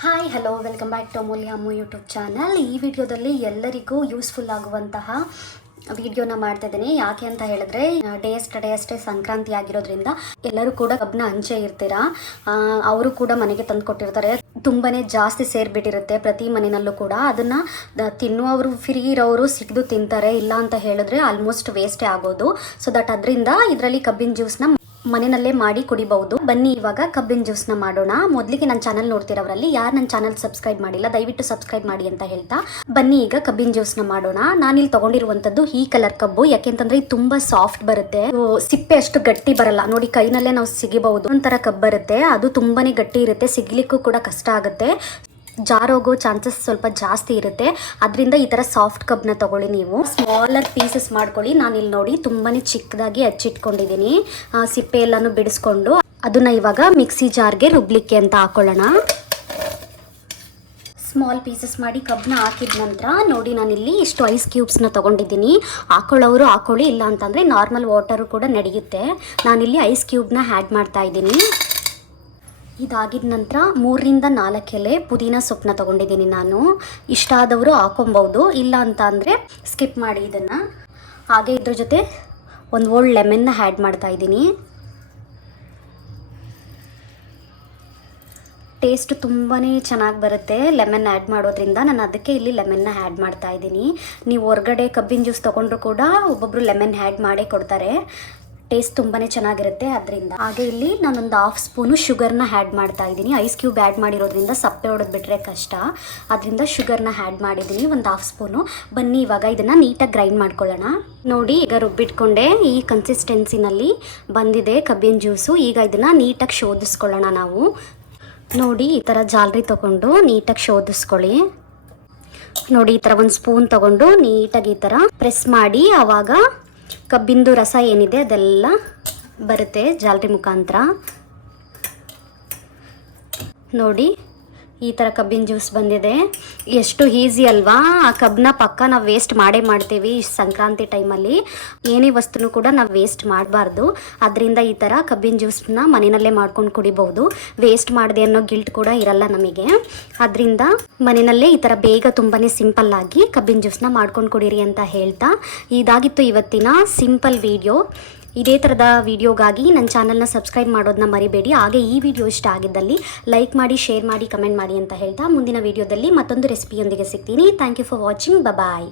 Hi hello welcome back to Amulya Ammu YouTube channel. ಈ ವಿಡಿಯೋದಲ್ಲಿ ಎಲ್ಲರಿಗೂ ಯೂಸ್ಫುಲ್ ಆಗುವಂತಹ ವಿಡಿಯೋನ ಮಾಡ್ತಾ ಇದ್ದೀನಿ. ಯಾಕೆ ಅಂತ ಹೇಳಿದ್ರೆ ಡೇ ಅಷ್ಟೇ ಸಂಕ್ರಾಂತಿ ಆಗಿರೋದ್ರಿಂದ ಎಲ್ಲರೂ ಕೂಡ ಕಬ್ಬನ ಹಂಚೆ ಇರ್ತೀರಾ, ಅವರು ಕೂಡ ಮನೆಗೆ ತಂದು ಕೊಟ್ಟಿರ್ತಾರೆ. ತುಂಬಾನೇ ಜಾಸ್ತಿ ಸೇರ್ಬಿಟ್ಟಿರುತ್ತೆ ಪ್ರತಿ ಮನೆಯಲ್ಲೂ ಕೂಡ. ಅದನ್ನ ತಿನ್ನುವವರು ಫ್ರೀ ಇರೋರು ಸಿಗ್ದು ತಿಂತಾರೆ, ಇಲ್ಲ ಅಂತ ಹೇಳಿದ್ರೆ ಆಲ್ಮೋಸ್ಟ್ ವೇಸ್ಟೇ ಆಗೋದು. ಸೊ ದಟ್ ಅದರಿಂದ ಇದರಲ್ಲಿ ಕಬ್ಬಿನ ಜ್ಯೂಸ್ನ ಮನೆಯಲ್ಲೇ ಮಾಡಿ ಕುಡಿಬಹುದು. ಬನ್ನಿ ಇವಾಗ ಕಬ್ಬಿನ ಜ್ಯೂಸ್ನ ಮಾಡೋಣ. ಮೊದಲಿಗೆ ನನ್ನ ಚಾನಲ್ ನೋಡ್ತಿರೋರಲ್ಲಿ ಯಾರು ನನ್ನ ಚಾನಲ್ ಸಬ್ಸ್ಕ್ರೈಬ್ ಮಾಡಿಲ್ಲ ದಯವಿಟ್ಟು ಸಬ್ಸ್ಕ್ರೈಬ್ ಮಾಡಿ ಅಂತ ಹೇಳ್ತಾ ಬನ್ನಿ ಈಗ ಕಬ್ಬಿನ ಜ್ಯೂಸ್ನ ಮಾಡೋಣ. ನಾನಿಲ್ಲಿ ತಗೊಂಡಿರುವಂತದ್ದು ಈ ಕಲರ್ ಕಬ್ಬು. ಯಾಕೆಂತಂದ್ರೆ ಇದು ತುಂಬಾ ಸಾಫ್ಟ್ ಬರುತ್ತೆ, ಸಿಪ್ಪೆ ಅಷ್ಟು ಗಟ್ಟಿ ಬರಲ್ಲ. ನೋಡಿ ಕೈನಲ್ಲೇ ನಾವು ಸಿಗಬಹುದು. ಒಂಥರ ಕಬ್ಬು ಬರುತ್ತೆ, ಅದು ತುಂಬಾನೇ ಗಟ್ಟಿ ಇರುತ್ತೆ, ಸಿಗ್ಲಿಕ್ಕೂ ಕೂಡ ಕಷ್ಟ ಆಗುತ್ತೆ, ಜಾರೋಗೋ ಚಾನ್ಸಸ್ ಸ್ವಲ್ಪ ಜಾಸ್ತಿ ಇರುತ್ತೆ. ಅದರಿಂದ ಈ ಥರ ಸಾಫ್ಟ್ ಕಬ್ನ ತಗೊಳ್ಳಿ. ನೀವು ಸ್ಮಾಲರ್ ಪೀಸಸ್ ಮಾಡ್ಕೊಳ್ಳಿ. ನಾನಿಲ್ಲಿ ನೋಡಿ ತುಂಬಾನೇ ಚಿಕ್ಕದಾಗಿ ಹಚ್ಚಿಟ್ಕೊಂಡಿದ್ದೀನಿ. ಸಿಪ್ಪೆ ಎಲ್ಲಾನು ಬಿಡಿಸ್ಕೊಂಡು ಅದನ್ನ ಇವಾಗ ಮಿಕ್ಸಿ ಜಾರ್ಗೆ ರುಬ್ಲಿಕ್ಕೆ ಅಂತ ಹಾಕೊಳ್ಳೋಣ. ಸ್ಮಾಲ್ ಪೀಸಸ್ ಮಾಡಿ ಕಬ್ನ ಹಾಕಿದ ನಂತರ ನೋಡಿ ನಾನಿಲ್ಲಿ ಇಷ್ಟು ಐಸ್ ಕ್ಯೂಬ್ಸ್ನ ತೊಗೊಂಡಿದ್ದೀನಿ. ಹಾಕೊಳ್ಳೋರು ಹಾಕೊಳ್ಳಿ, ಇಲ್ಲ ಅಂತಂದರೆ ನಾರ್ಮಲ್ ವಾಟರು ಕೂಡ ನಡೆಯುತ್ತೆ. ನಾನಿಲ್ಲಿ ಐಸ್ ಕ್ಯೂಬ್ನ ಆ್ಯಡ್ ಮಾಡ್ತಾ ಇದ್ದೀನಿ. ಇದಾಗಿದ ನಂತರ 3-4 ಎಲೆ ಪುದೀನ ಸೊಪ್ಪನ್ನ ತೊಗೊಂಡಿದ್ದೀನಿ ನಾನು. ಇಷ್ಟ ಆದವರು ಹಾಕೊಬೋದು, ಇಲ್ಲ ಅಂತ ಅಂದರೆ ಸ್ಕಿಪ್ ಮಾಡಿ ಇದನ್ನು. ಹಾಗೆ ಇದ್ರ ಜೊತೆ ಒಂದು ಓಲ್ಡ್ ಲೆಮನ್ನ ಆ್ಯಡ್ ಮಾಡ್ತಾ ಇದ್ದೀನಿ. ಟೇಸ್ಟ್ ತುಂಬಾ ಚೆನ್ನಾಗಿ ಬರುತ್ತೆ ಲೆಮನ್ ಆ್ಯಡ್ ಮಾಡೋದ್ರಿಂದ. ನಾನು ಅದಕ್ಕೆ ಇಲ್ಲಿ ಲೆಮನ್ನ ಆ್ಯಡ್ ಮಾಡ್ತಾ ಇದ್ದೀನಿ. ನೀವು ಹೊರಗಡೆ ಕಬ್ಬಿನ ಜ್ಯೂಸ್ ತೊಗೊಂಡ್ರು ಕೂಡ ಒಬ್ಬೊಬ್ಬರು ಲೆಮನ್ ಆ್ಯಡ್ ಮಾಡೇ ಕೊಡ್ತಾರೆ, ಟೇಸ್ಟ್ ತುಂಬಾ ಚೆನ್ನಾಗಿರುತ್ತೆ ಅದರಿಂದ. ಹಾಗೆ ಇಲ್ಲಿ ನಾನೊಂದು 1/2 ಸ್ಪೂನು ಶುಗರ್ನ ಆ್ಯಡ್ ಮಾಡ್ತಾ ಇದ್ದೀನಿ. ಐಸ್ ಕ್ಯೂಬ್ ಆ್ಯಡ್ ಮಾಡಿರೋದ್ರಿಂದ ಸಪ್ಪೆ ಹೊಡೆದ್ಬಿಟ್ರೆ ಕಷ್ಟ, ಅದರಿಂದ ಶುಗರ್ನ ಆ್ಯಡ್ ಮಾಡಿದ್ದೀನಿ ಒಂದು 1/2 ಸ್ಪೂನು. ಬನ್ನಿ ಇವಾಗ ಇದನ್ನು ನೀಟಾಗಿ ಗ್ರೈಂಡ್ ಮಾಡ್ಕೊಳ್ಳೋಣ. ನೋಡಿ ಈಗ ರುಬ್ಬಿಟ್ಕೊಂಡೆ, ಈ ಕನ್ಸಿಸ್ಟೆನ್ಸಿನಲ್ಲಿ ಬಂದಿದೆ ಕಬ್ಬಿನ ಜ್ಯೂಸು. ಈಗ ಇದನ್ನು ನೀಟಾಗಿ ಶೋಧಿಸ್ಕೊಳ್ಳೋಣ ನಾವು. ನೋಡಿ ಈ ಥರ ಜಾಲರಿ ತೊಗೊಂಡು ನೀಟಾಗಿ ಶೋಧಿಸ್ಕೊಳ್ಳಿ. ನೋಡಿ ಈ ಥರ ಒಂದು ಸ್ಪೂನ್ ತೊಗೊಂಡು ನೀಟಾಗಿ ಈ ಥರ ಪ್ರೆಸ್ ಮಾಡಿ, ಆವಾಗ ಕಬ್ಬಿಂದು ರಸ ಏನಿದೆ ಅದೆಲ್ಲ ಬರುತ್ತೆ ಜಾಲರಿ ಮುಖಾಂತರ. ನೋಡಿ ಈ ಥರ ಕಬ್ಬಿನ ಜ್ಯೂಸ್ ಬಂದಿದೆ. ಎಷ್ಟು ಈಸಿ ಅಲ್ವಾ? ಆ ಕಬ್ಬನ್ನ ಪಕ್ಕ ನಾವು ವೇಸ್ಟ್ ಮಾಡೇ ಮಾಡ್ತೀವಿ ಸಂಕ್ರಾಂತಿ ಟೈಮಲ್ಲಿ. ಏನೇ ವಸ್ತುನೂ ಕೂಡ ನಾವು ವೇಸ್ಟ್ ಮಾಡಬಾರ್ದು. ಅದರಿಂದ ಈ ಥರ ಕಬ್ಬಿನ ಜ್ಯೂಸ್ನ ಮನೆಯಲ್ಲೇ ಮಾಡ್ಕೊಂಡು ಕುಡಿಬಹುದು. ವೇಸ್ಟ್ ಮಾಡಿದೆ ಅನ್ನೋ ಗಿಲ್ಟ್ ಕೂಡ ಇರಲ್ಲ ನಮಗೆ. ಅದರಿಂದ ಮನೆಯಲ್ಲೇ ಈ ಥರ ಬೇಗ ತುಂಬಾ ಸಿಂಪಲ್ಲಾಗಿ ಕಬ್ಬಿನ ಜ್ಯೂಸ್ನ ಮಾಡ್ಕೊಂಡು ಕುಡೀರಿ ಅಂತ ಹೇಳ್ತಾ, ಇದಾಗಿತ್ತು ಇವತ್ತಿನ ಸಿಂಪಲ್ ವಿಡಿಯೋ. ಇದೇ ಥರದ ವಿಡಿಯೋಗಾಗಿ ನನ್ನ ಚಾನಲ್ನ ಸಬ್ಸ್ಕ್ರೈಬ್ ಮಾಡೋದನ್ನ ಮರಿಬೇಡಿ. ಹಾಗೆ ಈ ವಿಡಿಯೋ ಇಷ್ಟ ಆಗಿದ್ದಲ್ಲಿ ಲೈಕ್ ಮಾಡಿ, ಶೇರ್ ಮಾಡಿ, ಕಮೆಂಟ್ ಮಾಡಿ ಅಂತ ಹೇಳ್ತಾ ಮುಂದಿನ ವಿಡಿಯೋದಲ್ಲಿ ಮತ್ತೊಂದು ರೆಸಿಪಿಯೊಂದಿಗೆ ಸಿಗ್ತೀನಿ. Thank you for watching. Bye.